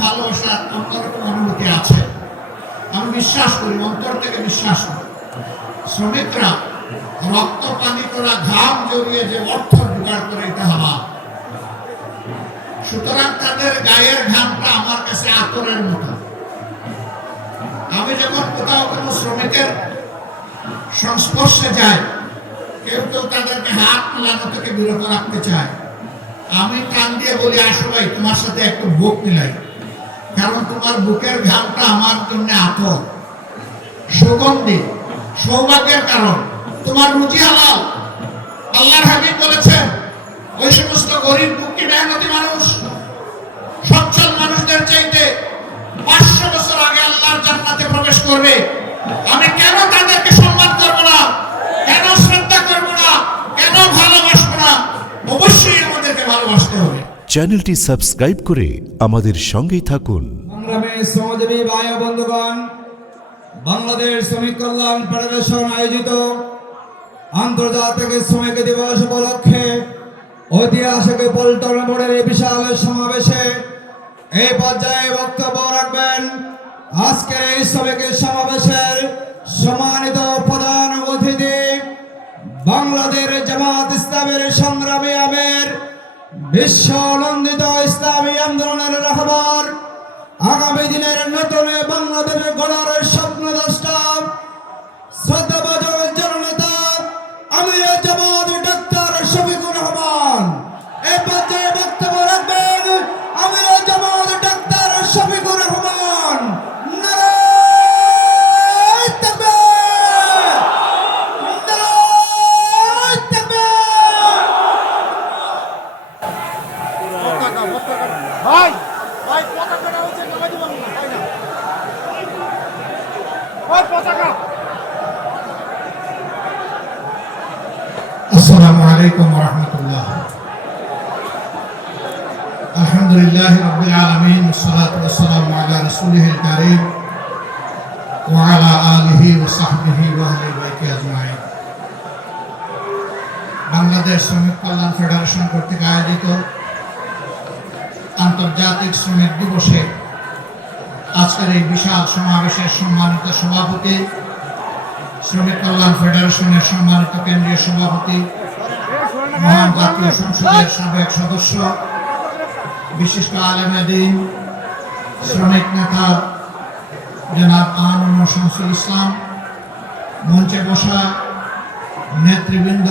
ভালোবাসা অন্যরকম অনুভূতি আছে? আমি বিশ্বাস করি, অন্তর থেকে বিশ্বাস করি। শ্রমিকরা রক্ত, পানি করা ঘাম জড়িয়ে যে অর্থ জোগাড় করে এটা হালাল সুতরাং তাদের গায়ের ঘামটা আমার কাছে আতরের মতো। আমি যখন কোথাও কোনো শ্রমিকের সংস্পর্শে যাই, কেউ কেউ তাদেরকে হাত মেলানো থেকে বিরত রাখতে চায়। আমি টান দিয়ে বলি, আসো ভাই, তোমার সাথে একটু বুক মিলাই। কারণ তোমার বুকের ঘামটা আমার জন্য আতর সুগন্ধি, সৌভাগ্যের কারণ। তোমার রুচি হালাল। আল্লাহর হাবিব বলেছেন, ওই সমস্ত গরিব দুঃখী মেহনতি মানুষ, সচ্ছল মানুষদের চাইতে পাঁচশো বছর আগে আল্লাহর জান্নাতে প্রবেশ করবে। আমি কেন তাদেরকে সম্মান করব না কেন শ্রদ্ধা করব না কেন ভালোবাসবো না অবশ্যই আমাদেরকে ভালোবাসতে হবে চ্যানেলটি সাবস্ক্রাইব করে আমাদের সঙ্গেই থাকুন। সংগ্রামে শ্রমজীবী ভাই বন্ধুগণ, বাংলাদেশ শ্রমিক কল্যাণ ফেডারেশন আয়োজিত আন্তর্জাতিক শ্রমিক দিবস উপলক্ষে ঐতিহাসিক পল্টন মোড়ের এই বিশাল সমাবেশে এই পর্যায়ে বক্তব্য রাখবেন আজকের এই শ্রমিক সমাবেশের সম্মানিত প্রধান অতিথি বাংলাদেশ জামাত ইসলামের সংগ্রামী আমের বিশ্ব আনন্দিত ইসলামী আন্দোলনের রাহবার আগামী দিনের নতুন বাংলাদেশ গড়ার স্বপ্ন দ্রষ্টা জননেতা, আমির জামাত ডাক্তার শফিকুর রহমান। এ পর্যায়ে وعلى آله وصحبه وأهل بيته أجمعين বাংলাদেশ শ্রমিক কল্যাণ ফেডারেশন কর্তৃক আয়োজিত আন্তর্জাতিক শ্রমিক দিবসে আজকের এই বিশাল সমাবেশের সম্মানিত সভাপতি শ্রমিক কল্যাণ ফেডারেশনের সম্মানিত কেন্দ্রীয় সভাপতি মহান জাতীয় সংসদের সাবেক সদস্য বিশিষ্ট আলেমাদিন শ্রমিক নেতা জনাব আনন্দ শামসুল ইসলাম, মঞ্চে বসা নেতৃবৃন্দ,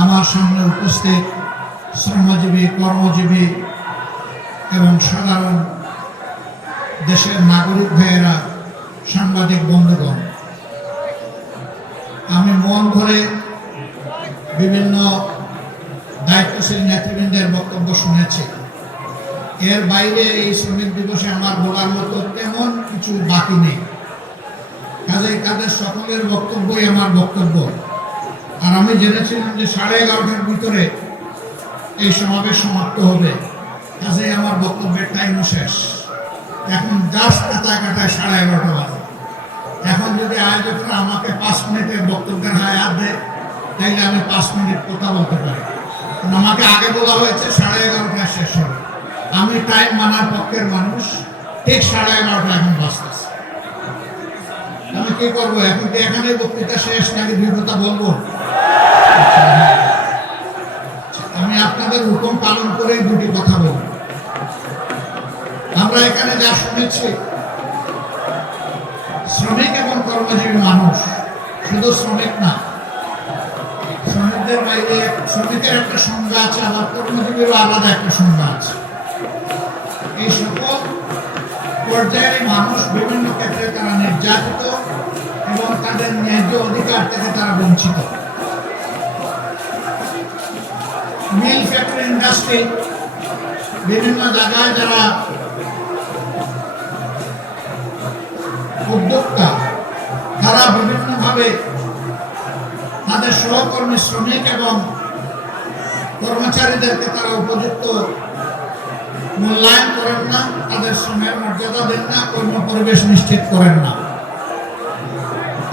আমার সামনে উপস্থিত শ্রমজীবী, কর্মজীবী এবং সাধারণ দেশের নাগরিক ভাইয়েরা, সাংবাদিক বন্ধুগণ, আমি মন ভরে বিভিন্ন দায়িত্বশীল নেতৃবৃন্দের বক্তব্য শুনেছি। এর বাইরে এই শ্রমিক দিবসে আমার বলার মতো তেমন কিছু বাকি নেই। কাজেই তাদের সকলের বক্তব্যই আমার বক্তব্য। আর আমি জেনেছিলাম যে সাড়ে এগারোটার ভিতরে এই সমাবেশ সমাপ্ত হবে। কাজেই আমার বক্তব্যের টাইমও শেষ। এখন জাস্ট কাটায় কাটায় সাড়ে এগারোটা বাজে। এখন যদি আয়োজকরা আমাকে পাঁচ মিনিটের বক্তব্যের হায়াত দেয়, তাইলে আমি পাঁচ মিনিট কথা বলতে পারি। আমাকে আগে বলা হয়েছে সাড়ে এগারোটায় শেষ হবে। আমি টাইম মানার পক্ষের মানুষ, ঠিক সাড়ে এগারোটা এখন বাঁচতেছে আমি কি করব? এখন কি এখানে বক্তৃতা শেষ নাকি দুই কথা বলব? আমি আপনাদের হুকুম পালন করেই দুটি কথা বলব। আমরা এখানে যা শুনেছি, শ্রমিক এবং কর্মজীবী মানুষ, শুধু শ্রমিক না, শ্রমিকদের বাইরে, শ্রমিকের একটা সংজ্ঞা আছে, আবার কর্মজীবীরও আলাদা একটা সংজ্ঞা আছে। পর্যায়ের মানুষ বিভিন্ন ক্ষেত্রে তারা নির্যাতিত এবং তাদের ন্যায্য অধিকার থেকে তারা বঞ্চিত। মিল ফ্যাক্টরি ইন্ডাস্ট্রি বিভিন্ন জায়গায় যারা উদ্যোক্তা, তারা বিভিন্নভাবে তাদের সহকর্মী, শ্রমিক এবং কর্মচারীদেরকে তারা উপযুক্ত মূল্যায়ন করেন না, তাদের শ্রমের মর্যাদা দেন না কর্ম পরিবেশ নিশ্চিত করেন না।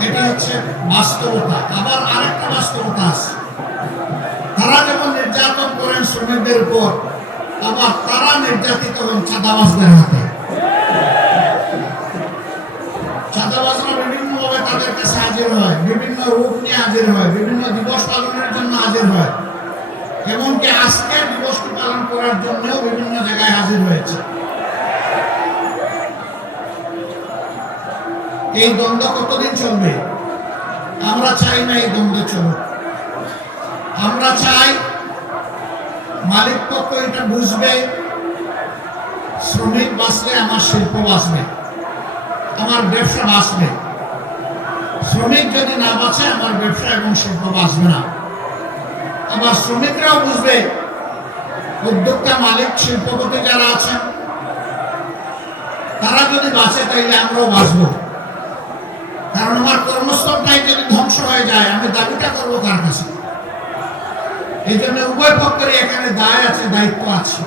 এটি হচ্ছে বাস্তবতা। আবার আরেকটা বাস্তবতা আছে। তারা যেমন নির্যাতন করেন শ্রমিকদের উপর, আবার তারা নির্যাতিত হন চাঁদাবাজদের হাতে। চাঁদাবাজরা বিভিন্নভাবে তাদের কাছে হাজির হয়, বিভিন্ন রূপ নিয়ে হাজির হয়, বিভিন্ন দিবস পালনের জন্য হাজির হয়। এমনকি আজকে দিবসটি পালন করার জন্যও বিভিন্ন জায়গায় হাজির হয়েছে। এই দ্বন্দ্ব কতদিন চলবে? আমরা চাই না এই দ্বন্দ্ব চলুক। আমরা চাই মালিক পক্ষ এটা বুঝবে, শ্রমিক বাঁচলে, আমার শিল্প বাঁচবে, আমার ব্যবসা বাঁচবে। শ্রমিক যদি না বাঁচে, আমার ব্যবসা এবং শিল্প বাঁচবে না। আমার শ্রমিকরাও বুঝবে উদ্যোক্তা মালিক শিল্পপতি যারা আছেন, তারা যদি বাঁচে তাইলে আমরাও বাঁচবো। কারণ আমার কর্মস্থলটাই যদি ধ্বংস হয়ে যায়, আমি দাবিটা করব কার কাছে? এই জন্য উভয় পক্ষেরই এখানে দায় আছে, দায়িত্ব আছে।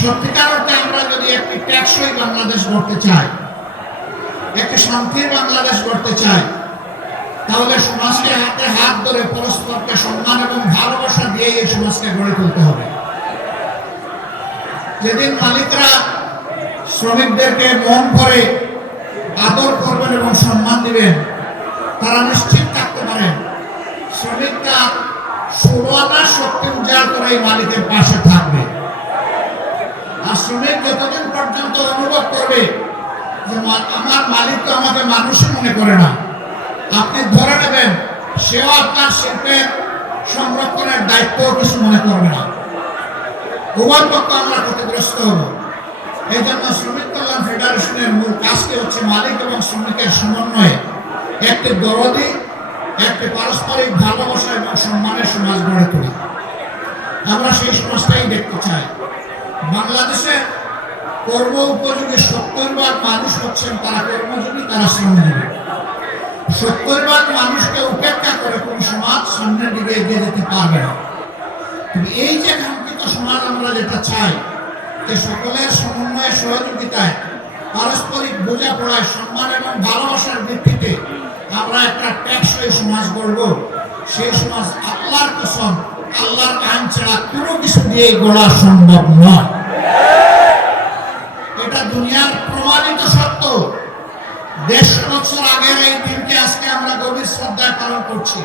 সত্যিকার অর্থে আমরা যদি একটি ট্যাক্সই বাংলাদেশ গড়তে চাই, একটি শান্তির বাংলাদেশ গড়তে চাই তাহলে সমাজকে হাতে হাত ধরে পরস্পরকে সম্মান এবং ভালোবাসা দিয়ে এই সমাজকে গড়ে তুলতে হবে। যেদিন মালিকরা শ্রমিকদেরকে মন করে আদর করবেন এবং সম্মান দিবেন, তারা নিশ্চিত থাকতে পারেন শ্রমিকরা ষোলোটা শক্তি উজাড় করে এই মালিকের পাশে থাকবে। আর শ্রমিক যতদিন পর্যন্ত অনুভব করবে যে আমার মালিক তো আমাকে মানুষই মনে করে না। আপনি ধরে নেবেন সেও আপনার শিল্পের সংরক্ষণের দায়িত্ব কিছু মনে করবে না। উভয় পক্ষ আমরা ক্ষতিগ্রস্ত হব। এই জন্য শ্রমিক কল্যাণ ফেডারেশনের মূল কাজটি হচ্ছে মালিক এবং শ্রমিকের সমন্বয়ে একটি দরদি, একটি পারস্পরিক ভালোবাসা এবং সম্মানের সমাজ গড়ে তোলা। আমরা সেই সমাজটাই দেখতে চাই। বাংলাদেশে কর্ম উপযোগী সত্তর ভাগ মানুষ হচ্ছেন, তারা কর্মযোগী, তারা শ্রমজীবী। সত্তর ভাগ মানুষকে উপেক্ষা করে কোন সমাজ সামনের দিকে এগিয়ে যেতে পারবে না। এই যে কাঙ্ক্ষিত সমাজ আমরা যেটা চাই, যে সকলের সমন্বয়ে, সহযোগিতায়, পারস্পরিক বোঝাপড়ায়, সম্মান এবং ভালোবাসার ভিত্তিতে আমরা একটা টেকসই সমাজ গড়ব। সেই সমাজ আল্লাহর কসম, আল্লাহর আইন ছাড়া কোনো কিছু দিয়ে গড়া সম্ভব নয়। এটা দুনিয়ার প্রমাণিত সত্য। দেড়শো বছর আগের এই দিনকে আজকে আমরা গভীর শ্রদ্ধায় পালন করছি।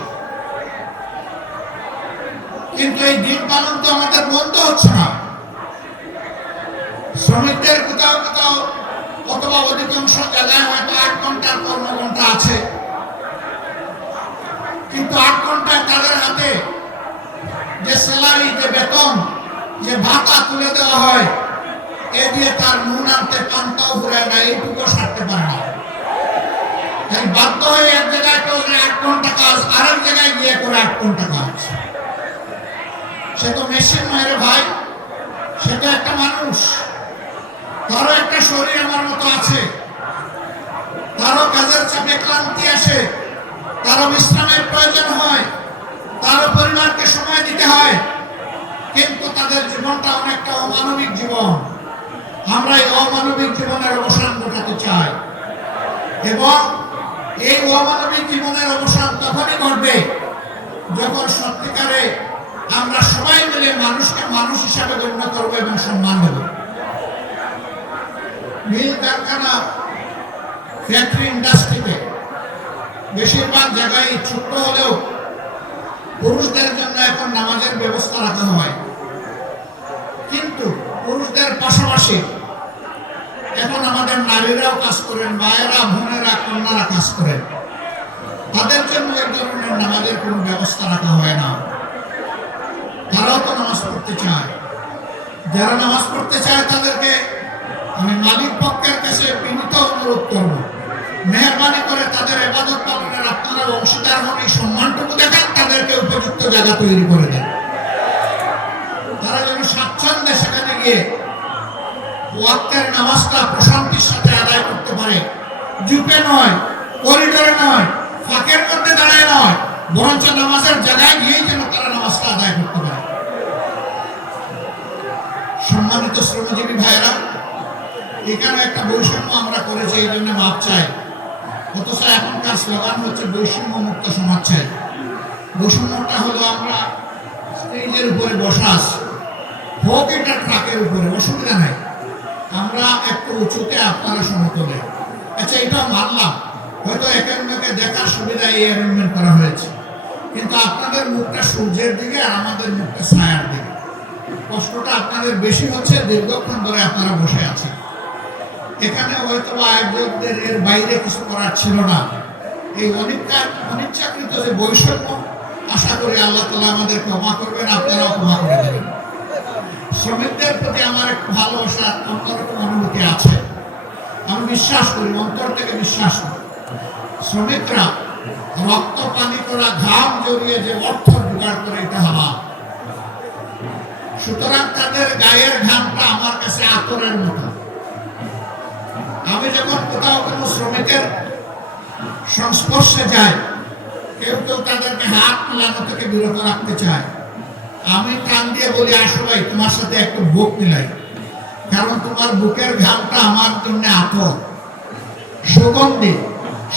কিন্তু এই দিন পালন তো আমাদের বন্ধ হচ্ছে না। শ্রমিকদের কোথাও কোথাও অথবা অধিকাংশ জায়গায় হয়তো আট ঘণ্টার কর্মঘন্টা আছে। কিন্তু আট ঘন্টায় তাদের হাতে যে স্যালারি, যে বেতন, যে ভাতা তুলে দেওয়া হয়, এ দিয়ে তার নুন আনতে পান্তাও ঘুরে না এইটুকু সারতে পারে না। বাধ্য হয়ে এক জায়গায় যে আট ঘণ্টা কাজ, আরেক জায়গায় গিয়ে করে আট ঘণ্টা কাজ। সে তো মেশিন নয় রে ভাই, সে তো একটা মানুষ। তারও একটা শরীর আমার মতো আছে। তারও কাজের চাপে ক্লান্তি আসে। তারও বিশ্রামের প্রয়োজন হয়। তারও পরিবারকে সময় দিতে হয়। কিন্তু তাদের জীবনটা অনেকটা অমানবিক জীবন। আমরা এই অমানবিক জীবনের অবসান ঘটাতে চাই। এবং এই অমানবিক জীবনের অবসান তখনই ঘটবে যখন সত্যিকারে আমরা সবাই মিলে মানুষকে মানুষ হিসাবে গণ্য করব এবং সম্মান দেব। মিল কারখানা ফ্যাক্টরি ইন্ডাস্ট্রিতে বেশিরভাগ জায়গায় ছোট্ট হলেও পুরুষদের জন্য এখন নামাজের ব্যবস্থা রাখা হয়। কিন্তু পুরুষদের পাশাপাশি এখন আমাদের নারীরাও কাজ করেন, মায়েরা, বোনেরা, কন্যারা কাজ করেন। তাদের জন্য এই ধরনের নামাজের কোনো ব্যবস্থা রাখা হয় না। তারাও তো নামাজ পড়তে চায়। যারা নামাজ পড়তে চায় তাদেরকে আমি মালিক পক্ষের কাছে বিনীত অনুরোধ করব। মেহরবানি করে তাদের এবাদত পালনের আপনারা অংশীদার হন, এই সম্মানটুকু দেখান, তাদেরকে উপযুক্ত জায়গা তৈরি করে দেন। তারা যেন স্বাচ্ছন্দ্যে সেখানে গিয়ে ওয়াক্তের নামাজটা প্রশান্তির সাথে আদায় করতে পারে। জুপে নয়, করিডোরে নয়, ফাঁকের মধ্যে দাঁড়ায় নয়, বরঞ্চ নামাজের জায়গায় গিয়েই যেন তারা নামাজটা আদায় করতে পারে। সম্মানিত শ্রমজীবী ভাইয়েরা, এখানে একটা বৈষম্য আমরা করেছি, এই জন্য মাপ চাই। অথচ এখনকার স্লোগান হচ্ছে বৈষম্য মুক্ত সমাজ চাই। বৈষম্যটা হলো আমরা স্টেজের উপরে বসা হোক এটা ট্রাকের উপরে, অসুবিধা নাই। আমরা একটু উঁচুতে আপনারা সমতলে। আচ্ছা এটা মানলাম। হয়তো একাডেমিকে দেখার সুবিধা এই অ্যারেঞ্জমেন্ট করা হয়েছে। কিন্তু আপনাদের মুখটা সূর্যের দিকে আর আমাদের মুখটা ছায়ার দিকে। কষ্টটা আপনাদের বেশি হচ্ছে দীর্ঘক্ষণ ধরে আপনারা বসে আছেন। এখানে হয়তো আয়োজকদের এর বাইরে কিছু করার ছিল না। এই অনিচ্ছা, অনিচ্ছাকৃত যে বৈষম্য, আশা করি আল্লাহ তালা আমাদের ক্ষমা করবেন, আপনারাও ক্ষমা করে দেবেন। শ্রমিকদের প্রতি আমার একটু ভালোবাসা অন্যরকম অনুভূতি আছে। আমি বিশ্বাস করি, অন্তর থেকে বিশ্বাস করি। শ্রমিকরা রক্ত, পানি করা ঘাম জড়িয়ে যে অর্থ জোগাড় করে এটা হালাল সুতরাং তাদের গায়ের ঘামটা আমার কাছে আতরের মতো। আমি যখন কোথাও কোনো শ্রমিকের সংস্পর্শে যাই, কেউ কেউ তাদেরকে হাত মিলানো থেকে বিরত রাখতে চায়। আমি কান দিয়ে বলি, আসো ভাই, তোমার সাথে একটু বুক মিলাই। কারণ তোমার বুকের ঘামটা আমার জন্য আতর। সুগন্ধি,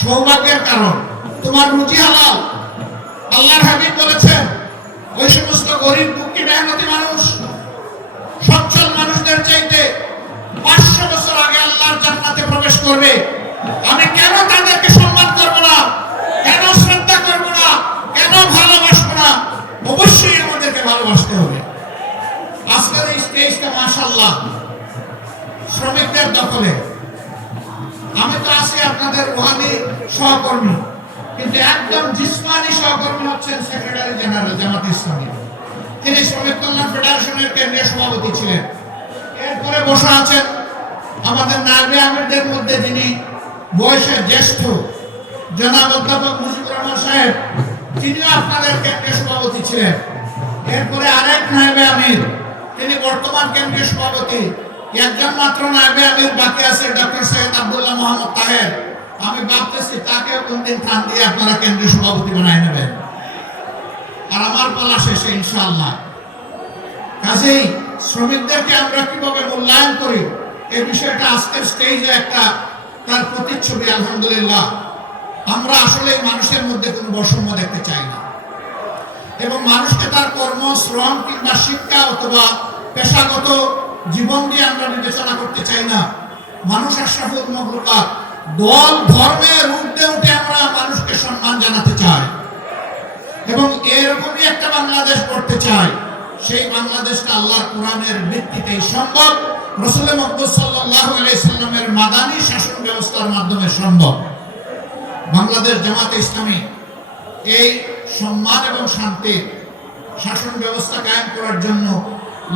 সৌভাগ্যের কারণ। তোমার রুচি হালাল। আল্লাহর হাবিব বলেছেন, ওই সমস্ত গরিব দুঃখী মেহনতি মানুষ, সচ্ছল মানুষদের চাইতে পাঁচশো বছর আগে আল্লাহর জান্নাতে প্রবেশ করবে। আমি কেন তাদেরকে সম্মান করব না? ভালোবাসতে হবে। আজকের এই স্টেজটা মাশাল্লাহ শ্রমিকদের দখলে। আমি তো আছি আপনাদের রুহানি সহকর্মী, কিন্তু একদম জিসমানি সহকর্মী হচ্ছেন সেক্রেটারি জেনারেল জামাত ইসলামী। তিনি শ্রমিক কল্যাণ ফেডারেশনের কেন্দ্রীয় সভাপতি ছিলেন। এরপরে বসে আছেন আমাদের নাগরি আমিরদের মধ্যে যিনি বয়সে জ্যেষ্ঠ জনাব অধ্যাপক মুজিবুর রহমান সাহেব, তিনিও আপনাদের কেন্দ্রীয় সভাপতি ছিলেন। এরপরে আরেক নায়েবে আমির। তিনি বর্তমান কেন্দ্রীয় সভাপতি। একজন মাত্র নায়েবে আমির, বাকি আছে ডক্টর সৈয়দ আব্দুল্লাহ মোহাম্মদ তাহের। আমি ভাবতেছি তাকেও কোনদিন ত্রাণ দিয়ে আপনারা কেন্দ্রীয় সভাপতি বানায় নেবেন। আর আমার পালা শেষে ইনশাআল্লাহ। কাজেই শ্রমিকদেরকে আমরা কীভাবে মূল্যায়ন করি এই বিষয়টা আজকের স্টেজে একটা তার প্রতিচ্ছবি, আলহামদুলিল্লাহ। আমরা আসলে মানুষের মধ্যে কোনো বৈষম্য দেখতে চাই না। এবং মানুষকে তার কর্ম, শ্রম কিংবা শিক্ষা অথবা পেশাগত জীবন দিয়ে আমরা বিবেচনা করতে চাই না। মানুষ আশরাফুল দল ধর্মের ঊর্ধ্বে উঠে আমরা মানুষকে সম্মান জানাতে চাই এবং এরকমই একটা বাংলাদেশ করতে চাই। সেই বাংলাদেশটা আল্লাহর কোরআনের ভিত্তিতেই সম্ভব। রসুল মকদুস সাল্লাহ মাদানী শাসন ব্যবস্থার মাধ্যমে সম্ভব। বাংলাদেশ জামাতে ইসলামী এই সম্মান এবং শান্তির শাসন ব্যবস্থা কায়েম করার জন্য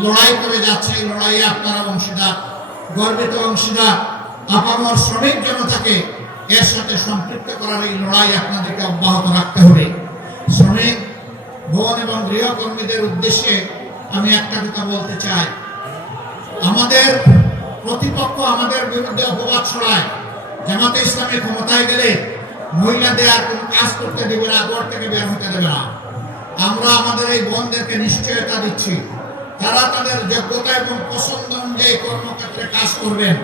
লড়াই করে যাচ্ছে লড়াইয়ে আপনারা অংশীদার, গর্বিত অংশীদার, আপামর শ্রমিক জনতাকে এর সাথে সম্পৃক্ত করার এই লড়াই আপনাদেরকে অব্যাহত রাখতে হবে। শ্রমিক ভবন এবং গৃহকর্মীদের উদ্দেশ্যে আমি একটা কথা বলতে চাই। আমাদের প্রতিপক্ষ আমাদের বিরুদ্ধে অপবাদ ছড়ায়। জামাতে ইসলামের ক্ষমতায় গেলে মহিলাদের আর কোনো কাজ করতে দেবে না, ঘর থেকে বের হতে দেবে না। আমরা আমাদের এই বোনদেরকে নিশ্চয়তা দিচ্ছি। তারা তাদের যোগ্যতা এবং পছন্দ অনুযায়ী কর্মক্ষেত্রে কাজ করবেন।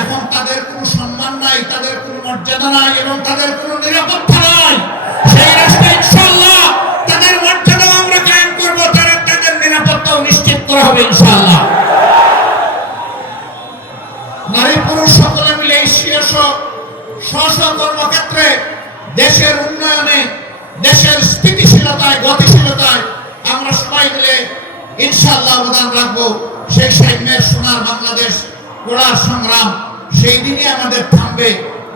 এখন তাদের কোনো সম্মান নাই, তাদের কোনো মর্যাদা নাই এবং তাদের কোনো নিরাপত্তা নাই। সেই রাষ্ট্রে ইনশাআল্লাহ তাদের মর্যাদা আমরা কায়েম করব তাদের তাদের নিরাপত্তাও নিশ্চিত করা হবে ইনশাআল্লাহ। স্ব কর্মক্ষেত্রে দেশের উন্নয়নে, দেশের স্থিতিশীলতায়, গতিশীলতায় আমরা সবাই মিলে ইনশাআল্লাহ অবদান রাখব। সেই সাইমের সোনার বাংলাদেশ গড়ার সংগ্রাম সেই দিনই আমাদের থামবে,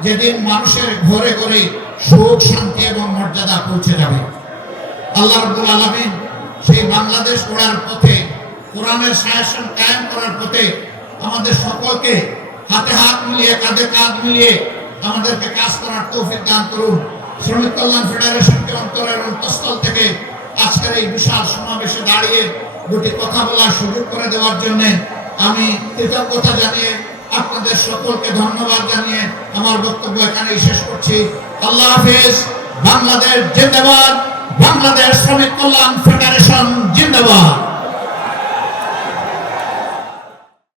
যেদিন মানুষের ঘরে ঘরে সুখ, শান্তি এবং মর্যাদা পৌঁছে যাবে। আল্লাহ রব্বুল আলমিন সেই বাংলাদেশ গড়ার পথে, কোরআনের শাসন কায়েম করার পথে আমাদের সকলকে হাতে হাত মিলিয়ে, কাঁধে কাঁধ মিলিয়ে আমাদেরকে কাজ করার তৌফিক দান করুন। শ্রমিক কল্যাণ ফেডারেশনকে অন্তরের অন্তঃস্থল থেকে আজকের এই বিশাল সমাবেশে দাঁড়িয়ে দুটি কথা বলার সুযোগ করে দেওয়ার জন্য আমি কৃতজ্ঞতা জানিয়ে আপনাদের সকলকে ধন্যবাদ জানিয়ে আমার বক্তব্য এখানেই শেষ করছি। আল্লাহ হাফেজ, বাংলাদেশ জিন্দাবাদ, বাংলাদেশ শ্রমিক কল্যাণ ফেডারেশন জিন্দাবাদ।